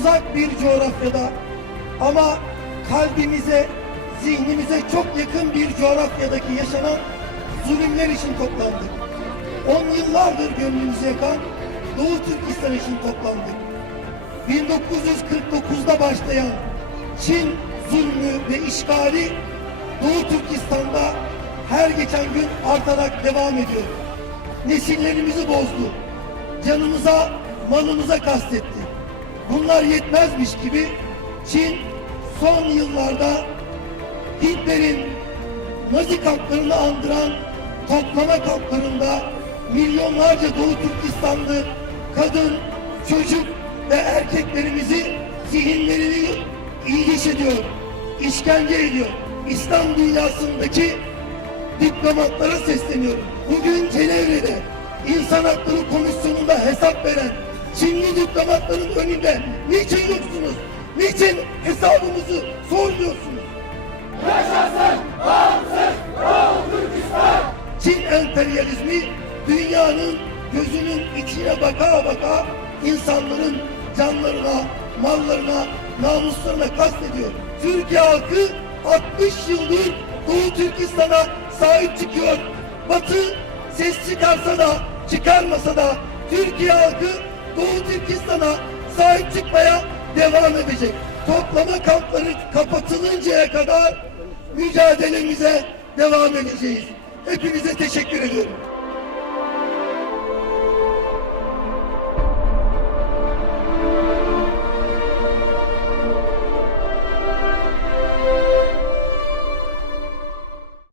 uzak bir coğrafyada ama kalbimize, zihnimize çok yakın bir coğrafyadaki yaşanan zulümler için toplandık. 10 yıllardır gönlümüzü yakan Doğu Türkistan için toplandık. 1949'da başlayan Çin zulmü ve işgali Doğu Türkistan'da her geçen gün artarak devam ediyor. Nesillerimizi bozdu. Canımıza, malımıza kastetti. Bunlar yetmezmiş gibi Çin son yıllarda Hitler'in Nazi kamplarını andıran toplama kamplarında milyonlarca Doğu Türkistanlı kadın, çocuk ve erkeklerimizi zihinlerini ilgiç ediyor, işkence ediyor. İslam dünyasındaki diplomatlara sesleniyorum. Bugün Cenevre'de İnsan Hakları Komisyonu'nda hesap veren Çinli diplomatların önünde niçin yoksunuz? Niçin hesabımızı sormuyorsunuz? Yaşasın bağımsız Doğu Türkistan! Çin emperyalizmi dünyanın gözünün içine baka baka insanların canlarına, mallarına, namuslarına kastediyor. Türkiye halkı 60 yıldır Doğu Türkistan'a sahip çıkıyor. Batı ses çıkarsa da çıkarmasa da Türkiye halkı Doğu Türkistan'a sahip çıkmaya devam edecek. Toplama kampları kapatılıncaya kadar mücadelemize devam edeceğiz. Hepinize teşekkür ediyorum.